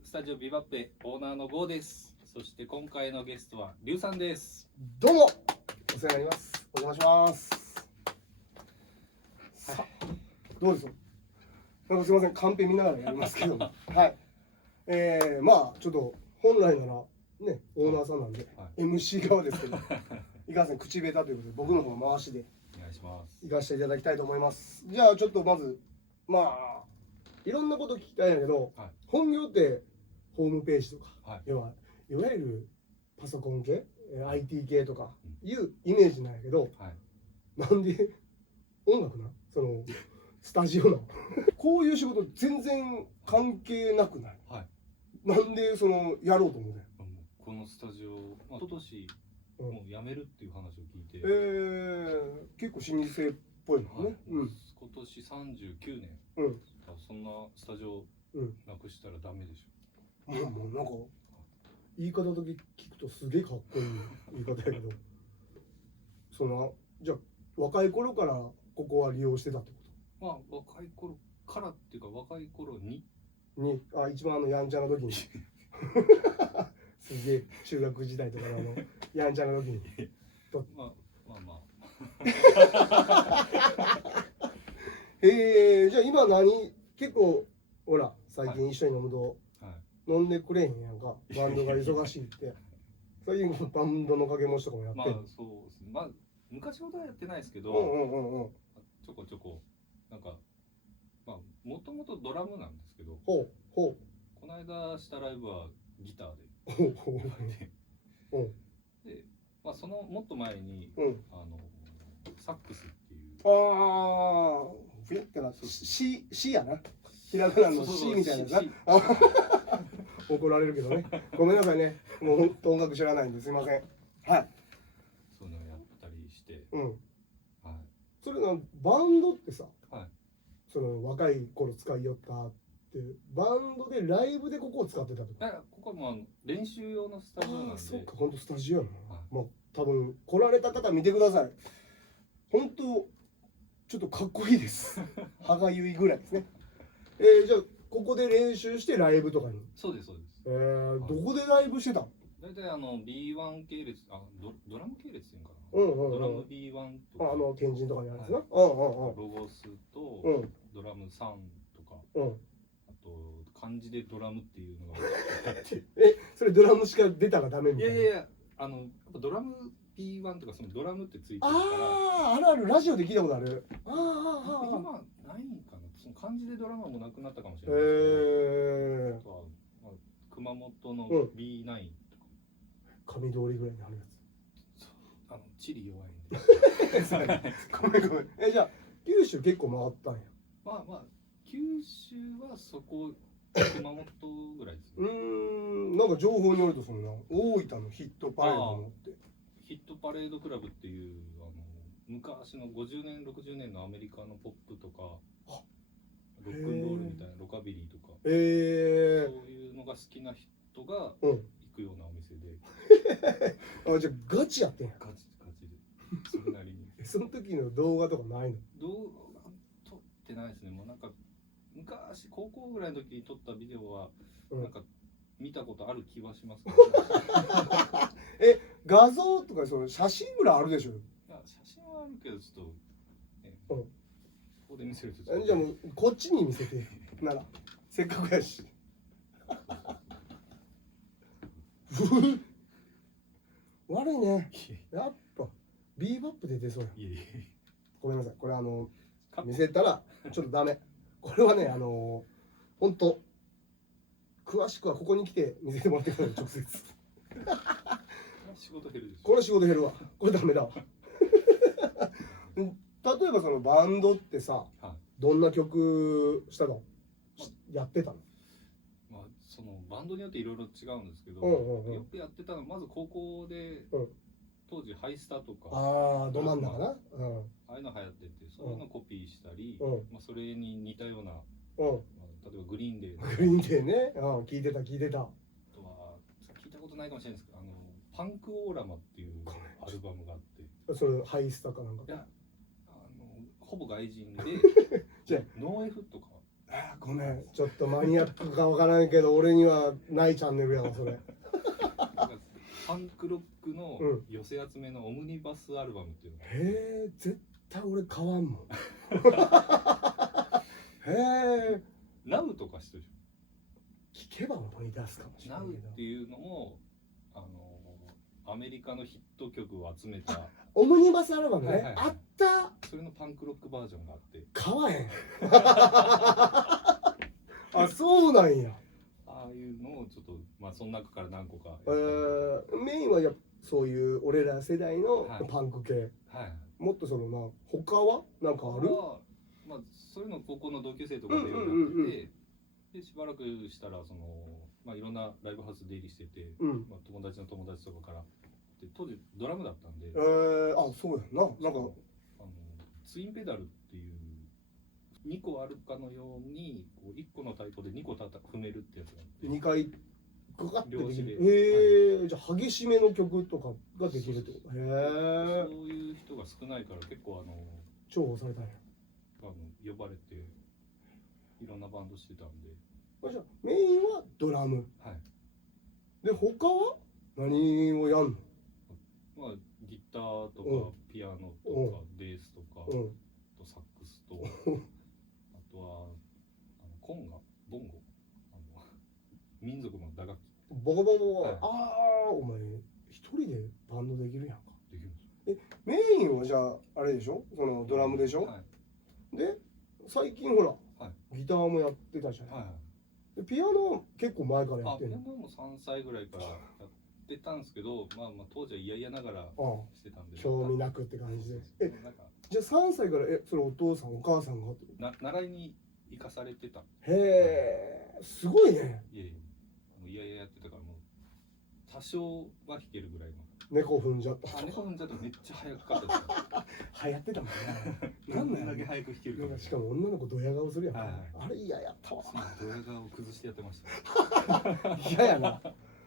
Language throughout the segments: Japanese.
スタジオビバッペオーナーのゴーです。そして今回のゲストはリュウさんです。どうもお世話になります。お邪魔します。さあ、どうですよ。なんかすみません、カンペ見ながらやりますけどもはい。まあちょっと本来ならねオーナーさんなんで、はい、MC 側ですけどいかんせん口下手ということで僕の方回しでお願いします。行かせていただきたいと思います。じゃあちょっとまずまあいろんなこと聞きたいんだけど、はい、本業ってホームページとか、はい、いわゆるパソコン系、IT 系とかいうイメージなんやけど、はい、なんで音楽なそのスタジオなこういう仕事全然関係なくない、はい、なんでそのやろうと思うね。このスタジオ、一昨年もう辞めるっていう話を聞いて、結構老舗っぽいのね、はい、今年39年、そんなスタジオなくしたらダメでしょ。もうなんか言い方だけ聞くとすげえかっこいい言い方やけどそのじゃあ若い頃からここは利用してたってこと？まあ若い頃からっていうか若い頃に一番やんちゃな時にすげえ中学時代とかのやんちゃな時にまあじゃあ今結構ほら最近一緒に飲むと、飲んでくれへんやんか、バンドが忙しいって最近バンドの掛け持ちとかもやってる。まあそうですね、まあ昔ほどはやってないですけど、ちょこちょこなんかまあもともとドラムなんですけど、この間したライブはギターでで、まあそのもっと前に、サックスっていうフィってなシやな、ひらがなのシみたいなやつな怒られるけどね、ごめんなさいね、もう本当音楽知らないんですいません。はい、そういうのやったりして、はい、それがバンドってさ、はい、その若い頃使いよったってバンドでライブでここを使ってたとか？ここはもう練習用のスタジオなんで。そうか、本当スタジオやな、もう多分来られた方見てください、本当ちょっとかっこいいです歯がゆいぐらいですね。じゃあここで練習してライブとかに？そうですそうです。どこでライブしてたの？大体B1 系列、ドラム系列っていうかな、ドラム B1 とか天神とかにあるんですな、ロゴスとドラム3とか、あと漢字でドラムっていうのがあってそれドラムしか出たらダメみたいな。いやドラム B1 とかそのドラムってついてるから、あるラジオで聞いたことある。今ないんかな、その漢字でドラマもなくなったかもしれないですけど、あとは、熊本の B9 とか、上通りぐらいにあるやつ。地理弱いんでごめん。じゃあ九州結構回ったんや。まあ九州はそこ熊本ぐらいですね。なんか情報によるとそんな大分のヒットパレードもってヒットパレードクラブっていう昔の50年60年のアメリカのポップとかロックンロールみたいなロカビリーとか、そういうのが好きな人が行くようなお店でじゃあガチやってんや。ガチでそれなりにその時の動画とかないの？動画撮ってないですね。もうなんか昔高校ぐらいの時に撮ったビデオはなんか見たことある気はしますけど、画像とかその写真ぐらいあるでしょ？いや写真はあるけどちょっと、ここで見せるとじゃあもうこっちに見せてならせっかくやし悪いね、やっぱビーバップで出そうや。ごめんなさい、これ見せたらちょっとダメ。これはね本当詳しくはここに来て見せてもらってください直接仕事減るでしょ。これ仕事減るわ、これダメだわ例えばそのバンドってさ、どんな曲したの？やってたの？そのバンドによっていろいろ違うんですけど、よくやってたのはまず高校で、当時ハイスタとかど真ん中な、ああいうの流行ってて、そういうのコピーしたり、それに似たような、例えばグリーンデーね、聞いてた。あとは聞いたことないかもしれないですけど、パンクオーラマっていうアルバムがあって、それハイスタかなんか？いやほぼ外人でじゃノーエフとかごめん、ちょっとマニアックかわからんけど俺にはないチャンネルやわそれ。パンクロックの寄せ集めのオムニバスアルバムっていうの、へえ、絶対俺買わんもん。へえ。ナウとかしてるで聞けば思い出すかもししょ。れないけど。ナウっていうのもアメリカのヒット曲を集めたオムニバスアルバムね、はいはいはい、あった。それのパンクロックバージョンがあって買わへん。あ、そうなんや。ああいうのをちょっとまあその中から何個か、メインはやっぱそういう俺ら世代のはいパンク系、はい、もっとそのな、他はなんかある？まあそういうの高校の同級生とかでよくやってて、でしばらくしたらそのまあいろんなライブハウス出入りしてて、まあ、友達の友達とかからで当時ドラムだったんで、あ、そうやんな。なんかツインペダルっていう2個あるかのようにこう1個の太鼓で2個踏めるってやつがあって、2回グカッてできる。はい、じゃあ激しめの曲とかができるってこと？へえ。そういう人が少ないから結構重宝されたんや。呼ばれていろんなバンドしてたんで。じゃあメインはドラム。はい。で他は何をやんの？まあギターとかピアノとかベースとか、とサックスとあとはコンガ、ボンゴ、民族の打楽器。ボコボコ。ああ、お前一人でバンドできるやんか。できるんです。メインはじゃああれでしょ？そのドラムでしょ？はい。で最近ほら、はい、ギターもやってたじゃない。はいはい、でピアノは結構前からやってるの？ピアノも3歳ぐらいからやってたんですけど、まあ当時は嫌々ながらしてたんで、興味なくって感じで。なんかじゃあ3歳からそれお父さんお母さんが習いに行かされてた。へえ、すごいね。いやいややってたからもう多少は弾けるぐらいの。猫踏んじゃった。猫踏んじゃったらめっちゃ速かったですよ。流行ってたもんね。なんだけ早く弾けるか。しかも女の子ドヤ顔するやん。あれ嫌やったわ。ドヤ顔を崩してやってました。嫌やな。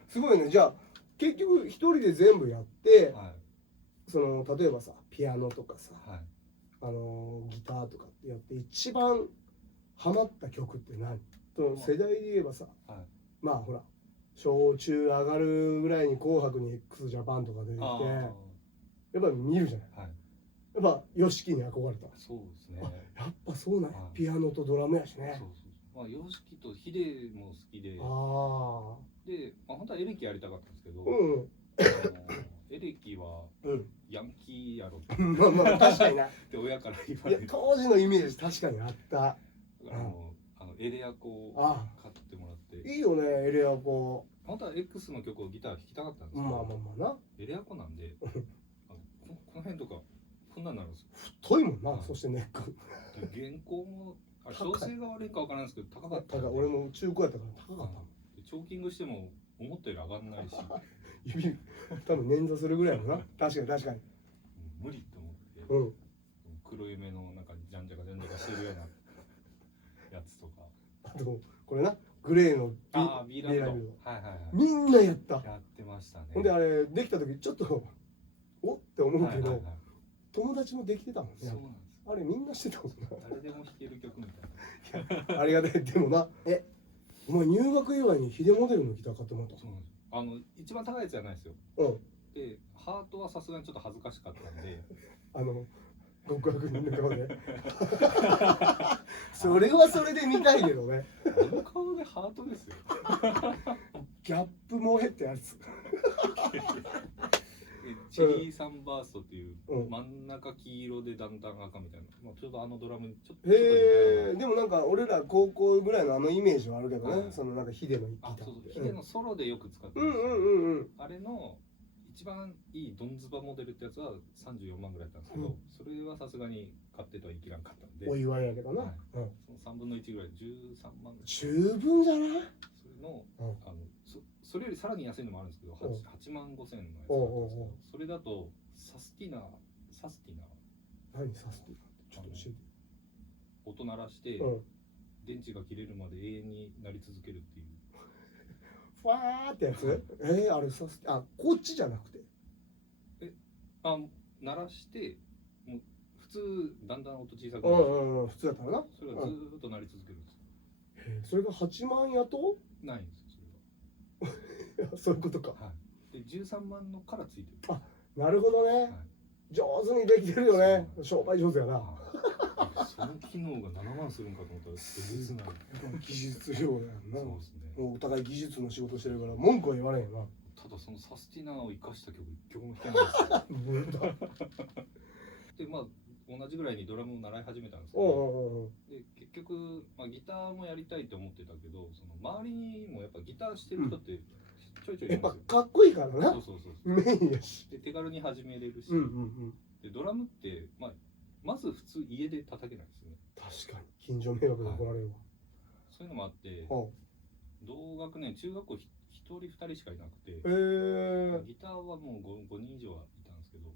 すごいね。じゃあ結局一人で全部やって、その例えばさピアノとかさ、ギターとかってやって一番ハマった曲って何？その世代で言えばさ、まあほら小中上がるぐらいに紅白に x ジャパンとか出てきてやっぱり見るじゃない、やっぱ YOSHIKI に憧れた。そうですね。やっぱそうなんや、ピアノとドラムやしね。まあ YOSHIKI とヒデも好きで、で、まあ、本当はエレキやりたかったんですけど、エレキはヤンキーやろってまあまあ確かになって親から言われて、当時のイメージ確かにあった。だからエレアコを買ってもらって。いいよね、エレアコ。本当は X の曲をギター弾きたかったんですけど、まあな、エレアコなんでこの辺とかこんなんなるんですよ。太いもんな、そしてネック。原稿も調整が悪いかわからないんですけど高かった。俺も中古やったから高かった。チョーキングしても思ったより上がんないし指多分捻挫するぐらいのな。確かに無理って思って、黒夢のなんかじゃんじゃかしてるようなやつとか、あとこれな、グレーのビーランド、みんなやってましたね。ほんであれできた時ちょっとおって思うけど、友達もできてたもんね。そうなんです。あれみんなしてたもんな。誰でも弾ける曲みたいな。ありがたい。でもな、お前入学祝いにヒデモデルのギター買ってもらった。そうなんです。一番高いやつじゃないですよ。でハートはさすがにちょっと恥ずかしかったんで、極悪人の顔でそれはそれで見たいけどね。あの顔でハートですよ。ギャップ萌えってやつ。チリーサンバーストっていう真ん中黄色でだんだん赤みたいな、まあ、ちょうどドラムにちょっとでもなんか俺ら高校ぐらいのイメージはあるけどね、そのなんかヒデのギターって。ヒデのソロでよく使ってました。あれの一番いいドンズバモデルってやつは34万ぐらいだったんですけど、それはさすがに買ってとは言い切らんかったんで、お祝いやけどな、その3分の1ぐらい13万ぐらい。十分じゃない？それのそれよりさらに安いのもあるんですけど、8万5千円のやつだったんですけど、それだとサスティナ何サスティナってちょっと教えて。音鳴らして電池が切れるまで永遠になり続けるっていう。ファーってやつ？あれサスティこっちじゃなくて、鳴らしてもう普通だんだん音小さくなる。普通だったらな。それがずっと鳴り続けるんです。それが8万やとないんですよ、それは。そういうことか。はい、で13万のからついてる。あ、なるほどね。はい、上手にできてるよね。商売上手やな。その機能が7万するんかと思ったらえげつない。技術量やんな。そうですね。もうお互い技術の仕事してるから文句は言われへんな。ただそのサスティナを生かした曲一曲も弾けないですで、まあ同じぐらいにドラムを習い始めたんですけど、で結局、まあ、ギターもやりたいと思ってたけど、その周りにもやっぱギターしてる人ってちょいちょいいるんですよ。やっぱかっこいいからな。そうメインやし。で手軽に始めれるし、でドラムって、まず普通家で叩けないですね。確かに近所迷惑で怒られるわ。そういうのもあって、同学年中学校1人2人しかいなくて、ギターはもう 5人以上はいたんですけど、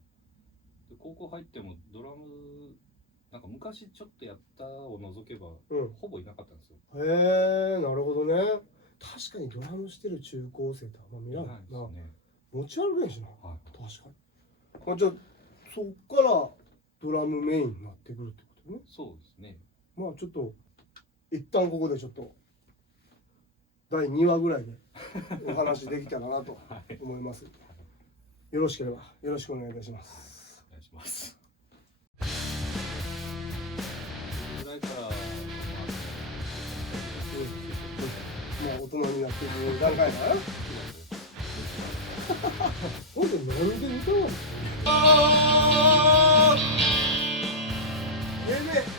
で高校入ってもドラムなんか昔ちょっとやったを除けば、ほぼいなかったんですよ。へえ、なるほどね。確かにドラムしてる中高生ってあんま見らないな。持ち歩けんしな。確かに。じゃあそっからドラムメインになってくるってことね。そうですね。まあちょっと一旦ここでちょっと第2話ぐらいでお話できたらなと思います。よろしければよろしくお願いいたします。お願いします。ぐらいからもう大人になっていく段階だな。ほんとなんで歌わないの？